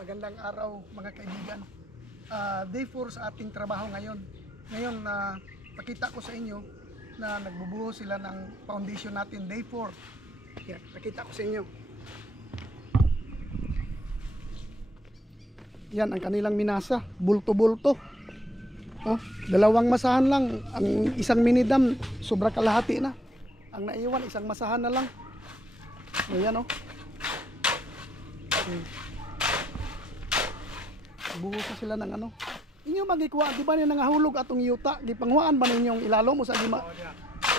Magandang araw mga kaibigan. Day 4 sa ating trabaho ngayon. Ngayon pakita ko sa inyo na nagbubuo sila ng foundation natin. Day 4. Yan, pakita ko sa inyo. Yan ang kanilang minasa. Bulto-bulto. Oh, dalawang masahan lang. Ang isang mini dam sobra kalahati na. Ang naiwan isang masahan na lang. Ayan oh. Buo pa sila ng ano. Inyo magikuha, di ba niya nangahulog atong yuta? Gipanghuaan ba ninyong ilalo mo sa gima?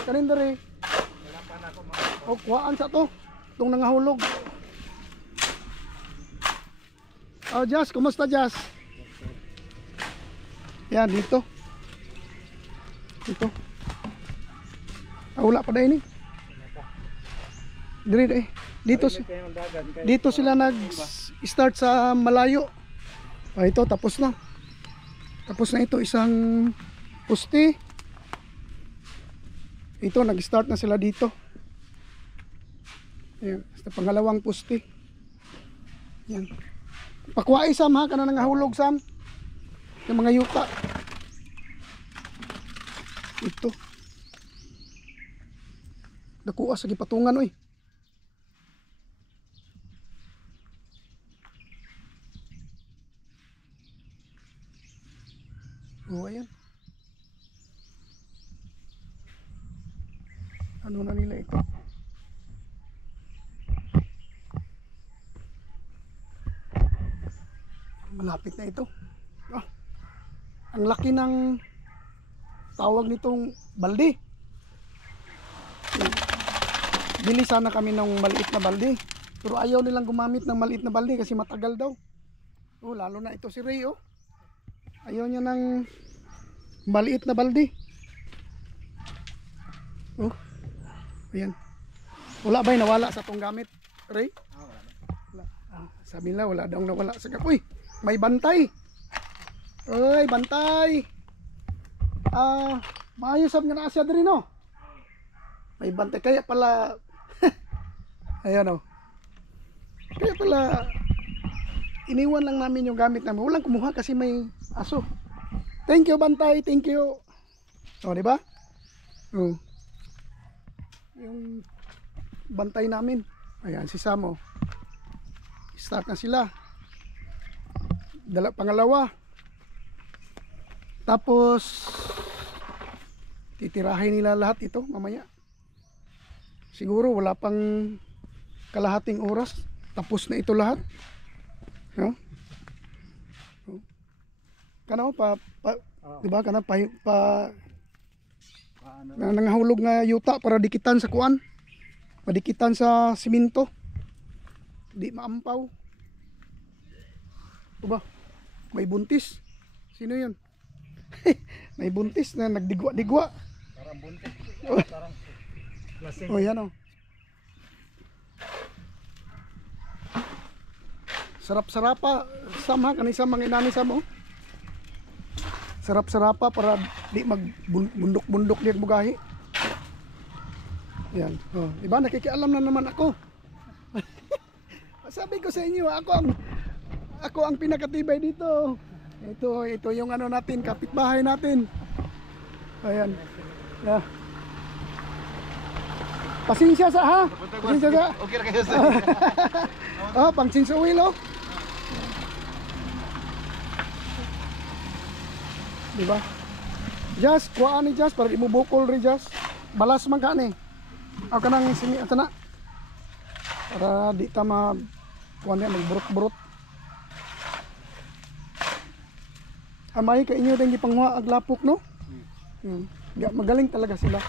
Kanin dere. O kuhaan sa to. Itong nangahulog. Oh, Jas, kumusta Jas? Yan, dito. Dito. Wala pa dahil ni. Dito sila nag-start sa malayo. Ito tapos na. Tapos na ito isang poste. Ito nag-start na sila dito. Ayan, sa pangalawang poste. Yan. Pakuwai Sam ha, kana nangahulog Sam. Yung mga yuta. Ito. Nakuha sa gipatungan oy. Oh, ayan. Ano na nila ito? Malapit na ito. Ang laki ng tawag nitong balde. Bili sana kami ng maliit na balde. Pero ayaw nilang gumamit ng maliit na balde kasi matagal daw. Oh, lalo na ito si Ray oh. Ayaw niya ng maliit na balde. Oh. Ayan. Wala ba'y nawala sa tong gamit, Ray? Wala. Sabi nila wala daw nawala sa gamit. Uy, may bantay. Oy, bantay. Maayos sab nga na siya diri no. May bantay kaya pala. Ayan oh. Kaya pala iniwan lang namin yung gamit namin. Walang kumuha kasi may aso. Thank you bantay, thank you. Oh, di ba? Oh. Yung bantay namin. Ayan si Samo. Start na sila. Pangalawa. Tapos titirahin nila lahat ito mamaya. Siguro wala pang kalahating oras. Tapos na ito lahat. No? Kana pa diba kana pa nangahulog nga yuta para dikitan sa kuan. Padikitan sa simento. Di maampaw. Diba? May buntis. Sino 'yun? May buntis na nagdigwa-digwa. Parang buntis. Parang lasing. Oh, yan oh. Sarap-sarapa sama kanisa manginani sa mo. Sarap-sarapa para di magbundok-bundok din bugahi. Yan. Oh, iba nakikialam na naman ako. Sabi ko sa inyo, ako ang pinakatibay dito. Ito yung ano natin, kapitbahay natin. Ayan. Yeah. Pasensya sa ha. Pasensya sa. Okay ra kayo sa. Oh, pang sinsuwil oh. Diba? Just kuha ni Just para imubukol ri Just. Balas man ka ni. Aw kanang sini ato na. Para di ta ma kuan na magburot-burot. Amay ka inyo din gipangwa ag lapok no? Magaling talaga sila.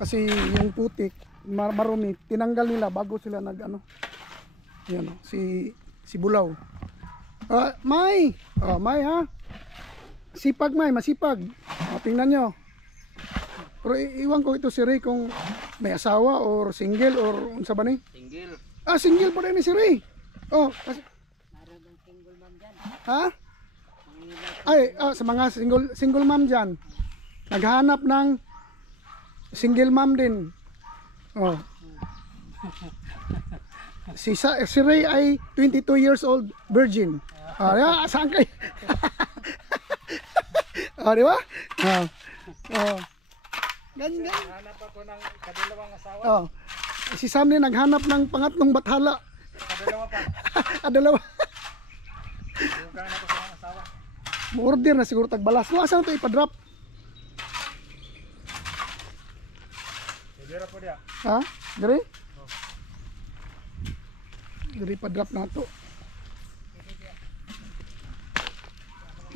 Kasi yung putik marumi tinanggal nila bago sila nag ano. Yan oh, si Bulaw. May. May ha. Sipag May, masipag. Tingnan nyo. Pero iwan ko ito si Ray kung may asawa or single or unsa ba ni? Single. Single pa rin ni si Ray. Oh, kasi Maraming single mom dyan. ha? Sa mga single mom dyan. Naghanap ng single mom din. Oh. Si Ray ay 22 years old, virgin. Saan kayo? Di ba? Ganyan. Hanap ako ng kadalawang asawa. Si Sam din naghanap ng pangatlong bathala. Kadalawa pa. Dalawa. Bukan ako sa mga asawa. Order na siguro tagbalas. Asan to ipa-drop? Dira po dia. Ha? Dire? Dire pa-drop na to.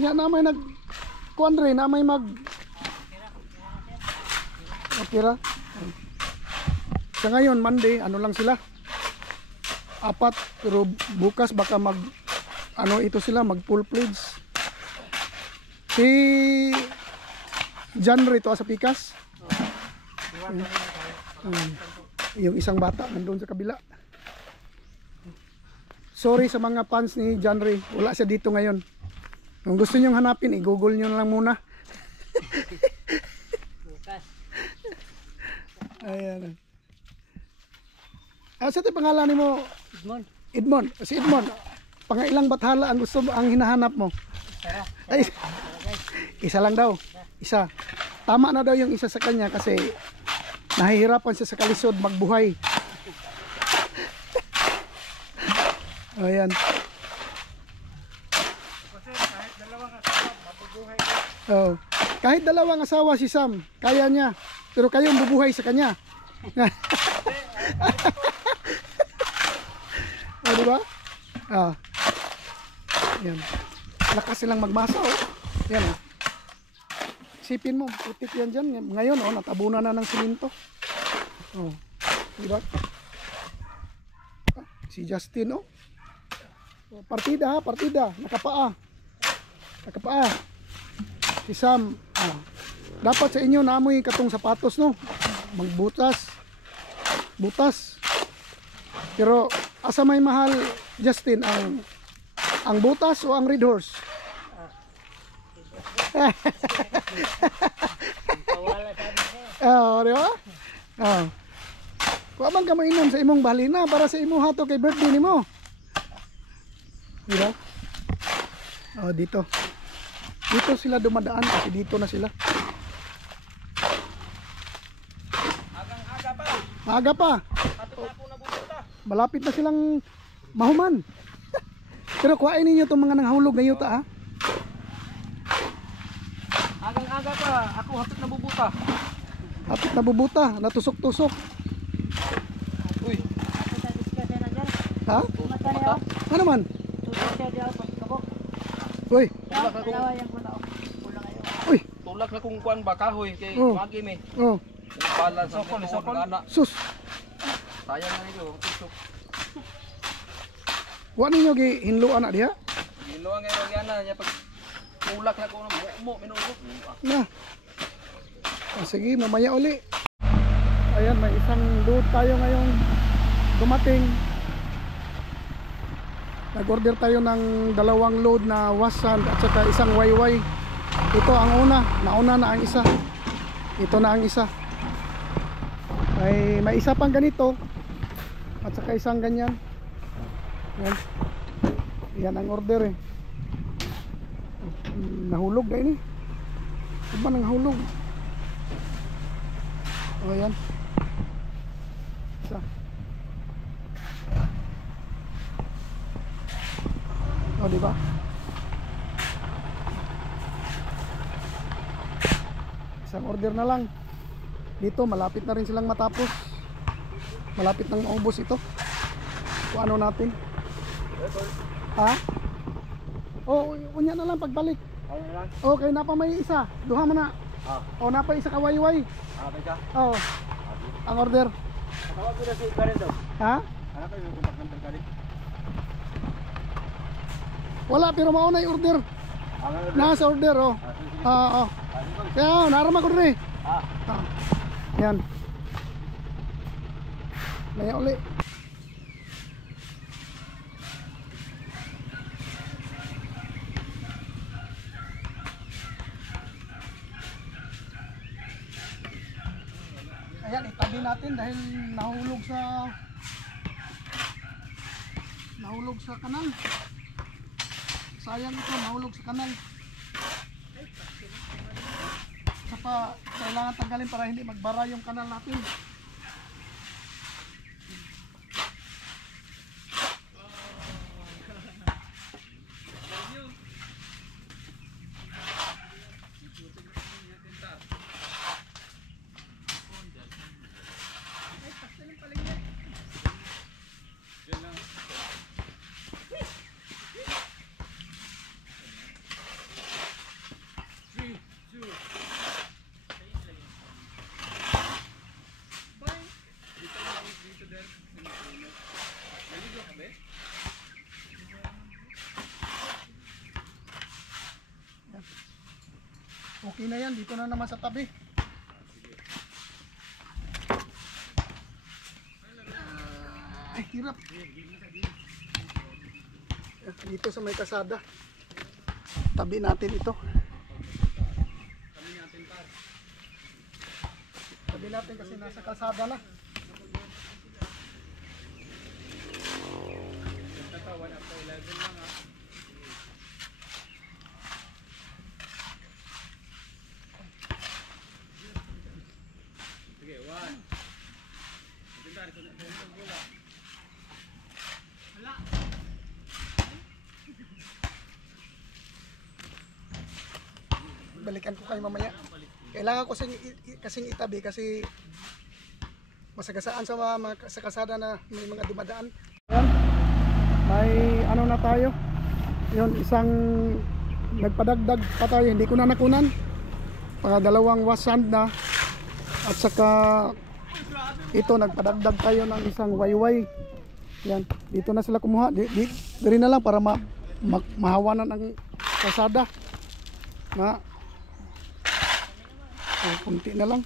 Yan na may nag kuan rin, na may mag okay ra. Sa ngayon Monday, ano lang sila? 4, pero bukas baka mag ano ito sila, mag full pledge. Si John Ray to sa Pikas. Yung isang bata nandun sa kabila. Sorry sa mga fans ni John Ray, wala siya dito ngayon. Kung gusto nyo hanapin, i-google nyo lang muna. Bukas. Ayan. Sa ito pangalan ni mo? Edmond. Edmond. Si Edmond, pangailang bathala ang gusto mo, ang hinahanap mo? Ay, isa lang daw. Isa. Tama na daw yung isa sa kanya kasi nahihirapan siya sa kalisod magbuhay. Ayan. Kasi kahit dalawang asawa, mabubuhay ko. Kahit dalawang asawa si Sam, kaya niya. Pero kayo ang bubuhay sa kanya. Diba? Yan. Lakas silang magmasa. Yan. Isipin mo, putik yan dyan. Ngayon, natabunan na ng simento. Diba? Si Justin, partida. Nakapaa. Si Sam, dapat sa inyo naamoy katong sapatos, no? Magbutas. Butas. Pero asa may mahal, Justin, ang butas o ang red horse? Di ba? Kuha man ka mainom sa imong balina para sa imong hato kay birthday nimo. Di ba? Dito. Dito sila dumadaan kasi dito na sila. Agang-aga pa. Maaga pa. Ato na po nabubuta. Malapit na silang mahuman. Pero kuhain ninyo itong mga nanghulog ngayon ta, ha? Agang-aga pa. Ako hatid nabubuta. Hapit na bubuta, natusok-tusok. Uy. Ako sa diskarte na dyan. Ha? Mata niya. Ano man? Tutok siya diyan. Pagkabok. Uy, Dalawa yung kuna. Kulang kayo. uy. Tulak na kung kuan ba kahoy kay Oh. magi me. Oh, Balance sa Sokol, mga sokol. anak. sus. Sayang na nito. Tusok. Wa ninyo gi hinluan na diha? Ginuang nga yan na niya pag tulak na ko mo minulo. Na. Sige, mamaya uli. Ayan, may isang load tayo ngayong dumating. Nag-order tayo ng 2 load na wasan at saka isang wayway. Ito ang una, nauna na ang isa. Ito na ang isa. May isa pang ganito at saka isang ganyan. Yan. Yan ang order eh. Nahulog na ini. Ano ba nang hulog? Yan. Isa. Diba? Isang order na lang. Dito malapit na rin silang matapos. Malapit nang maubos ito. Kung ano natin. Ha? Unya na lang pagbalik. Ayun lang. Okay, napa may isa. Duha man na. Napa isa ka wayway. Teka. Ang order. Tawag ko na si Karen daw. Ha? Ano kayo yung kontak ng Karen? Wala, pero mauna yung order. Nasa order, Kaya, narama ko rin eh. Yan. Maya uli. Ayan, itabi natin dahil nahulog sa Nahulog sa kanal. Sayang ito, nahulog sa kanal. Saka kailangan tanggalin para hindi magbara yung kanal natin. Okay na yan, dito na naman sa tabi. Ay, hirap. Dito sa may kasada. Tabi natin ito. Tabi natin kasi nasa kalsada na. Balikan ko kayo mamaya. Kailangan ko kasing itabi kasi masagasaan sa kasada na may mga dumadaan. Ayan. May ano na tayo. Yun, isang nagpadagdag pa tayo. Hindi ko na nakunan. Dalawang wasand na. At saka ito nagpadagdag tayo ng isang wayway. Yan. Dito na sila kumuha. Diri na lang para mahawanan ang kasada. Kunti na lang.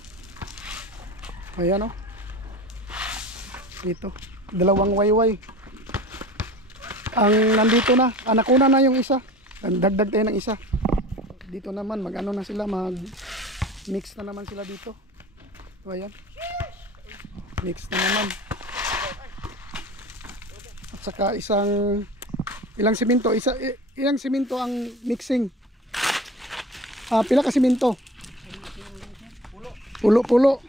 Ayan o. Dito. Dalawang wayway. Ang nandito na. Nakuna na yung isa. Dagdag tayo ng isa. Dito naman. Mag-ano na sila. Mag-mix na naman sila dito. So, ayan. Mix na naman. At saka ilang simento. Ilang simento ang mixing. Pila ka simento? Pulo-pulo.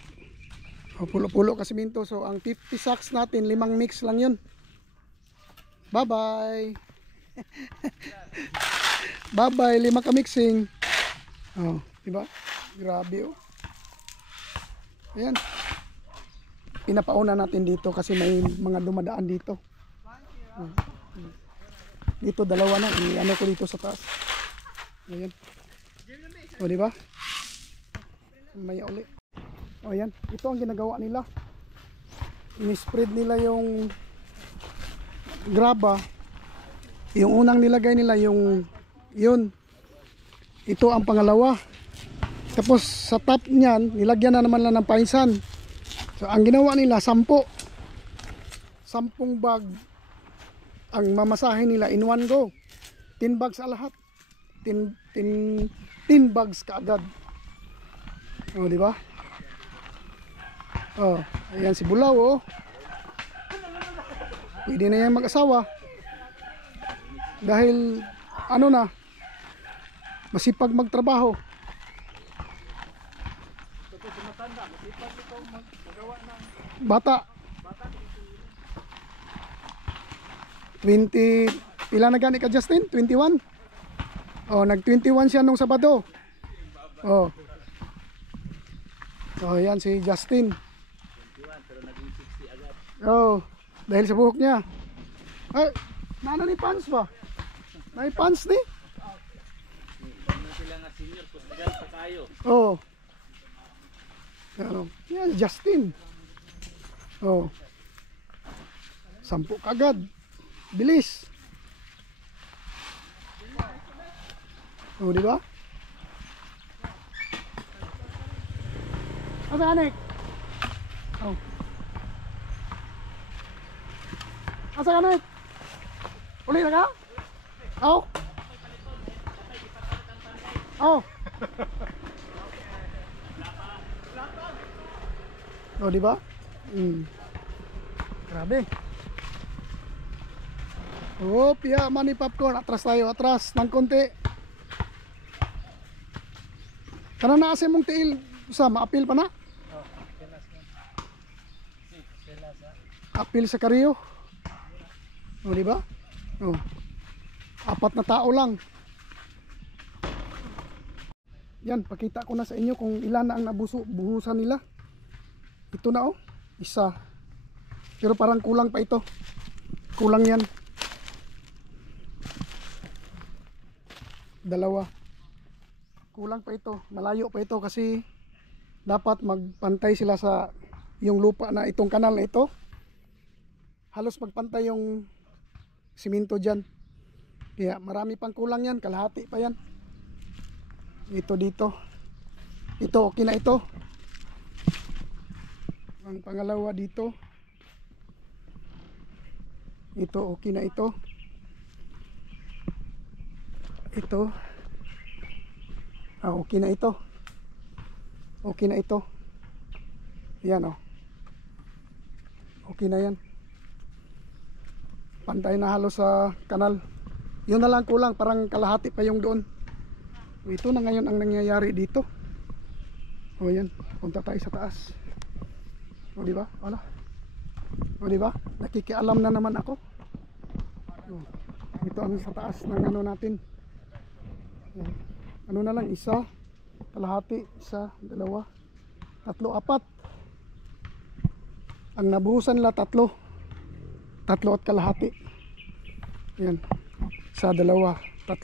Pulo-pulo ka simento. So ang 50 sacks natin, 5 mix lang yun. Bye-bye. Bye-bye, 5 ka mixing. Diba? Grabe oh. Ayan. Pinapauna natin dito kasi may mga dumadaan dito. Dito dalawa na. Ano ko dito sa taas. Ayan. O diba? May uli. O yan. Ito ang ginagawa nila. Ini-spread nila yung graba. Yung unang nilagay nila yung yun. Ito ang pangalawa. Tapos sa top niyan, nilagyan na naman lang ng painsan. So ang ginawa nila 10 bag ang mamasahe nila in one go. 10 bags sa lahat. 10 bags kaagad. Oh, di ba? Oh, ayan si Bulaw oh. Pwede na yan mag-asawa. Dahil ano na, masipag magtrabaho. Bata. 20, pila na gani ka Justin? 21? Oh, nag-21 siya nung Sabado. Oh. Oh, yan si Justin. 21 pero naging 60 agad. Oh, dahil sa buhok niya. Ay, nana ni pants ba? May pants ni? Ano sila nga senior kung nagal pa tayo. Oh. Ano? Yan, Justin. Oh. 10 kagad. Bilis. Oh, di ba? Asa anik? Oh. Asa anik? Uli na ka? Oh. Oh. Oh, di ba? Grabe. Oh, piya money popcorn. Atras tayo, atras ng konti. Kana na asa mong tiil sa maapil pa na? Apil sa Kariyo. O, di ba? O. 4 na tao lang. Yan, pakita ko na sa inyo kung ilan na ang buhusan nila. Ito na, oh. Isa. Pero parang kulang pa ito. Kulang yan. 2. Kulang pa ito. Malayo pa ito kasi dapat magpantay sila sa yung lupa na itong kanal na ito. Halos magpantay yung simento dyan. Kaya marami pang kulang yan. Kalahati pa yan. Ito dito. Ito okay na ito. Ang pangalawa dito. Ito okay na ito. Ito. Okay na ito. Okay na ito. Yan, oh. Okay na yan. Pantay na halos sa kanal. Yun na lang kulang, parang kalahati pa yung doon. Ito na ngayon ang nangyayari dito. O yan, punta tayo sa taas. O di ba? Wala. O di ba? Nakikialam na naman ako. O, ito ang sa taas ng ano natin. Yan. Ano na lang, isa, kalahati, isa, 2, 3, 4. Ang nabuhusan nila 3. 3 at kalahati. Yan. Sa 2, 3, 4.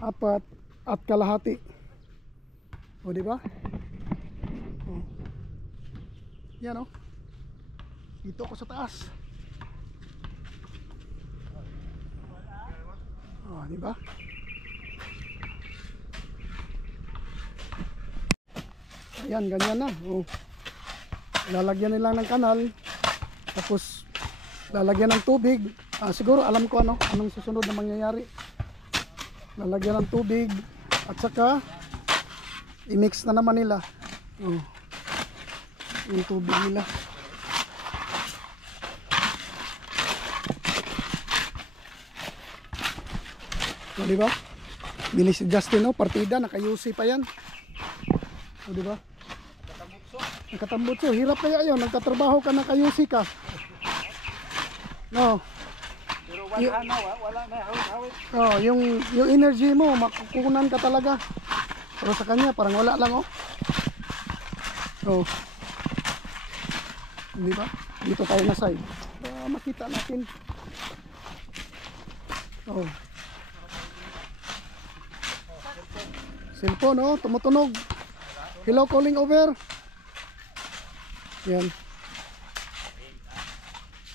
4 at kalahati. O di ba? O. Yan, oh. Dito ako sa taas. O, di ba? Ayan, ganyan na. O. Lalagyan nila ng kanal. Tapos lalagyan ng tubig. Siguro alam ko anong susunod na mangyayari. Lalagyan ng tubig at saka i-mix na naman nila. Oh. Yung tubig nila. So, di ba? Bilis si Justin, no? Partida, naka-UC pa yan. So, di ba? Nakatambutso, hirap kaya yun. Nagtatrabaho ka, naka-UC ka. No. Pero wala na hawit. Oh, yung energy mo makukunan ka talaga. Pero sa kanya parang wala lang, oh. Oh. Di ba? Dito tayo na side. Makita natin. Oh. Cellphone, oh, tumutunog. Hello, calling over. Yan.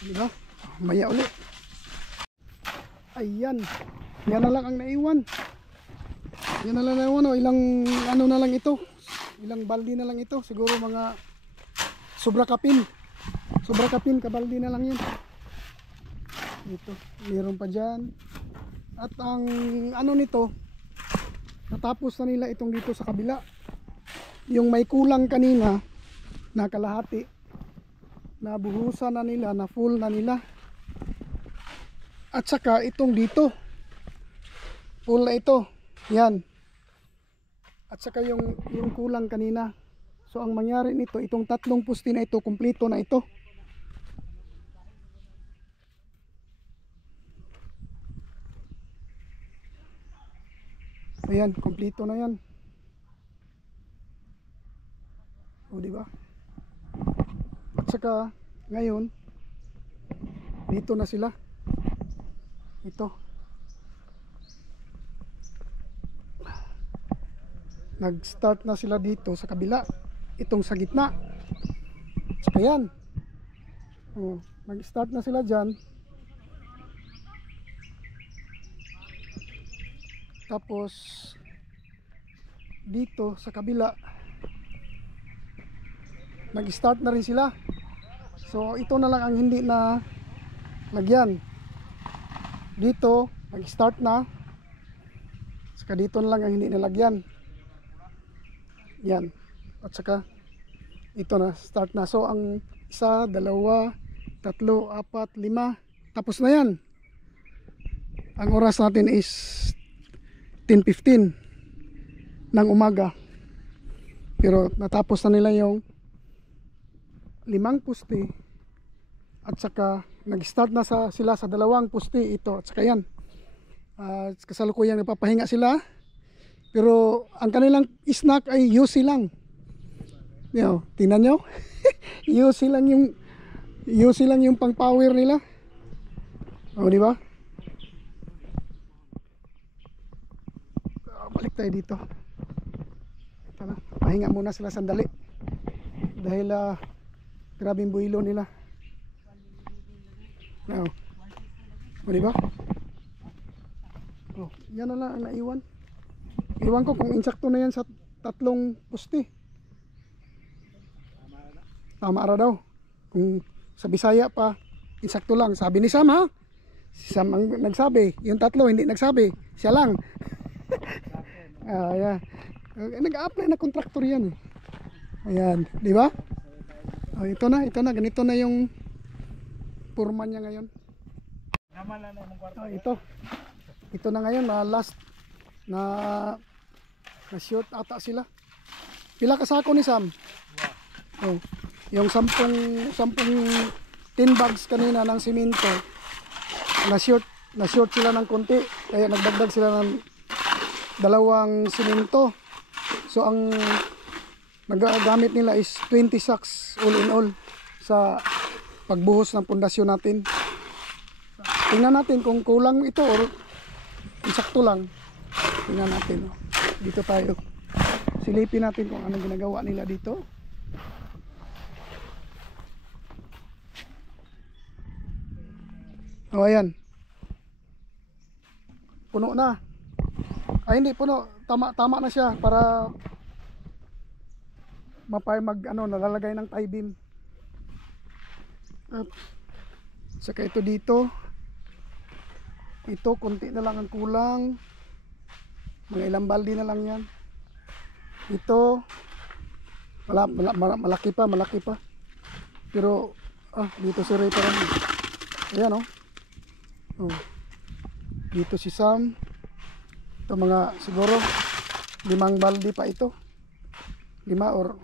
Di ba? Maya ulit. Ayan. Yan na lang ang naiwan. Yan na lang naiwan, oh. Ilang ano na lang ito. Ilang baldi na lang ito. Siguro mga sobra kapin. Sobra kapin, kabaldi na lang yan. Ito. Meron pa dyan. At ang ano nito, natapos na nila itong dito sa kabila. Yung may kulang kanina na kalahati, nabuhusan na nila, na full na nila. At saka itong dito, full na ito. Yan. At saka yung kulang kanina. So ang mangyari nito, itong 3 pusti na ito, kumpleto na ito. Ayan, kumpleto na yan. O, diba? At saka ngayon dito na sila. Ito. Nag-start na sila dito sa kabila. Itong sa gitna. So, ayan. O, nag-start na sila dyan. Tapos dito sa kabila nag-start na rin sila. So ito na lang ang hindi na lagyan. Dito nag-start na. Saka dito na lang ang hindi nalagyan. Yan. At saka ito na, start na. So ang 1, 2, 3, 4, 5 tapos na yan. Ang oras natin is 10:15 ng umaga. Pero natapos na nila yung 5 poste at saka nag-start na sila sa 2 poste ito at saka yan. Kasalukuyang napapahinga sila. Pero ang kanilang snack ay UC lang. Tingnan nyo. UC lang yung pang power nila. O, di ba? Balik tayo dito. Tara, pahinga muna sila sandali. Dahil grabing buhilo nila. O, di ba? Oh, yan na lang ang naiwan. Iwan ko kung insakto na yan sa 3 poste. Tama ra daw. Kung sa Bisaya pa, insakto lang. Sabi ni Sam, ha? Si Sam ang nagsabi. Yung 3 hindi nagsabi. Siya lang. Yeah. Nag-a-apply na kontraktor yan. Ayan, di ba? Ito na. Ganito na yung purman niya ngayon. Ito na ngayon na last na shoot ata sila. Pila ka sako ni Sam? Yung 10 bags kanina ng simento. Na short sila ng konti kaya nagdagdag sila ng 2 simento. So ang nagagamit nila is 20 sacks all in all sa pagbuhos ng pundasyon natin. Tingnan natin kung kulang ito or insakto lang. Tingnan natin. Dito tayo. Silipin natin kung anong ginagawa nila dito. Ayan. Puno na. Ay hindi puno. Tama na siya para nalalagay ng tie beam. At saka ito dito. Ito konti na lang ang kulang. Mga ilang baldi na lang yan. Ito malaki pa. Pero dito si Ray parang ayan dito si Sam. Ito mga siguro 5 baldi pa ito. 5 or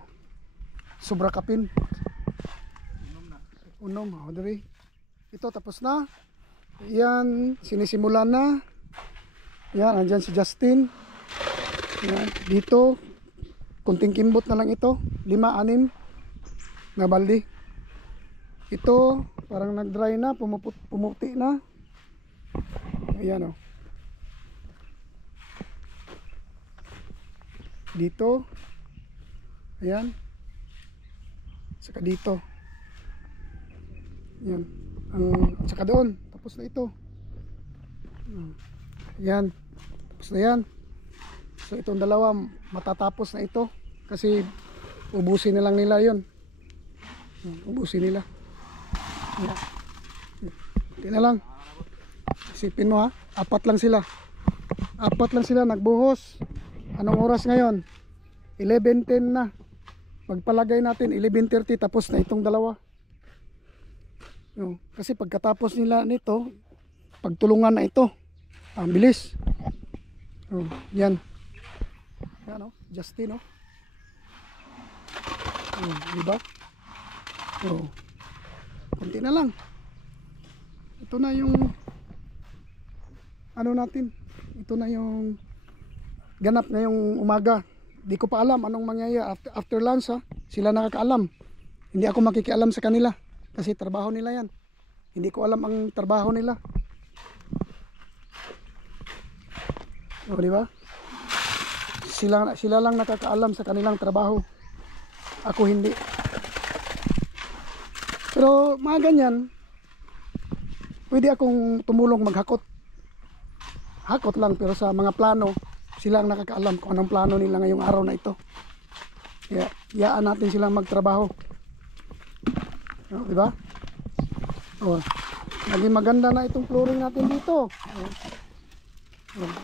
sobra kapin. Unom. Ito tapos na. Yan, sinisimulan na. Yan, andyan si Justin. Yan, dito kunting kimbot na lang ito. 5-6 na baldi. Ito parang nag-dry na, pumuti na. Ayan dito. Ayan. Saka dito. Yan. Saka doon. Tapos na ito. Yan. Tapos na yan. So itong 2 matatapos na ito. Kasi ubusin na lang nila yon. Ubusin nila. Yan. Hindi na lang. Isipin mo, ha. 4 lang sila. 4 lang sila nagbuhos. Anong oras ngayon? 11:10 na. Pagpalagay natin 11:30 tapos na itong 2. Kasi pagkatapos nila nito, pagtulungan na ito. Ang bilis. Yan. Yan Justin diba? Kunti na lang. Ito na yung natin. Ito na yung ganap ngayong umaga. Di ko pa alam anong mangyayari after lunch, ha. Sila nakakaalam. Hindi ako makikialam sa kanila kasi trabaho nila yan. Hindi ko alam ang trabaho nila. Di ba? Sila lang nakakaalam sa kanilang trabaho. Ako hindi. Pero mga ganyan, pwede akong tumulong maghakot. Hakot lang, pero sa mga plano, sila ang nakakaalam kung anong plano nila ngayong araw na ito. Kaya iyaan natin silang magtrabaho. Di ba? Naging maganda na itong flooring natin dito.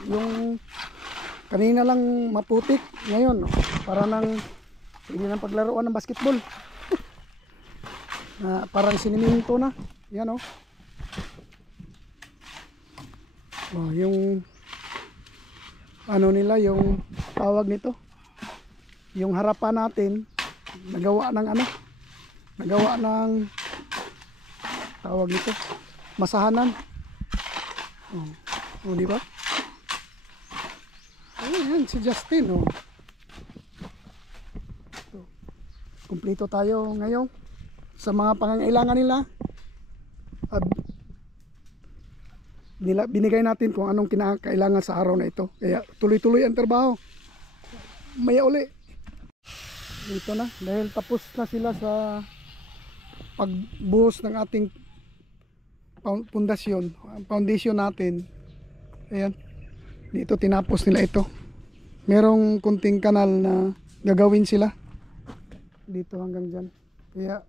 Yung kanina lang maputik, ngayon para nang hindi nang paglaruan ng basketball. Parang siniminto na. Yan Oh, yung ano nila, yung tawag nito, yung harapan natin nagawa ng ano, nagawa ng tawag nito, masahanan. Oh, di ba? Ayan si Justin, oh. So, kumpleto tayo ngayon sa mga pangangailangan nila. At binigay natin kung anong kinakailangan sa araw na ito. Kaya tuloy-tuloy ang trabaho. Maya uli. Dito na. Dahil tapos na sila sa pagbuhos ng ating pundasyon. Ang foundation natin. Ayan. Dito tinapos nila ito. Merong kunting kanal na gagawin sila. Dito hanggang dyan. Kaya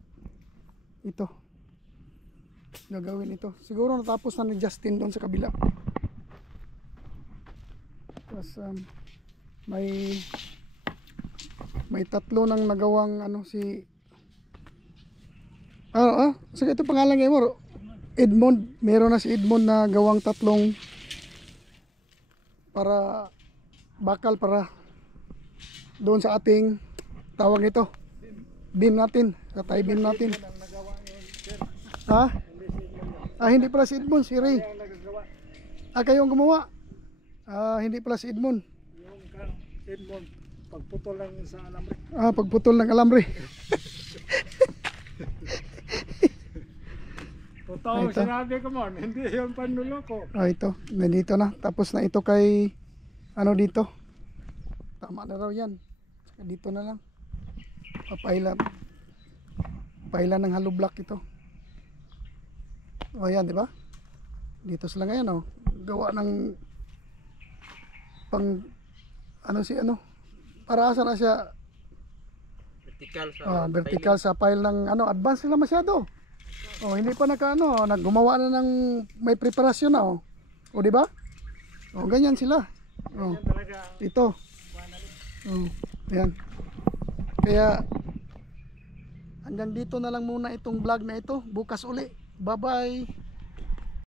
ito. Gagawin ito. Siguro natapos na ni Justin doon sa kabila. Tapos may tatlo nang nagawang ano si sige, ito pangalan ngayon mo, Edmond. Meron na si Edmond na gawang tatlong para bakal para doon sa ating tawag ito, beam natin, katay beam natin. Hindi pala si Edmond, si Ray. Kayo ang gumawa. Hindi pala si Edmond. Yung kan Edmond, pagputol lang sa alambre. Pagputol ng alambre. Totoo, Ito. sinabi ko mo, hindi yung panluloko. Ito, nandito na. Tapos na ito kay ano dito. Tama na raw yan. Saka dito na lang. Papailan. Papailan ng hollow block ito. Yan, di ba? Dito sila ngayon, oh. Gawa ng pang ano si ano? Para asa na siya? Vertical sa Vertical sa pile ng ano, advance sila masyado. Hindi pa naggumawa na ng may preparasyon na, oh. Di ba? Ganyan sila. Ito. Ayan. Kaya hanggang dito na lang muna itong vlog na ito. Bukas uli. Bye-bye.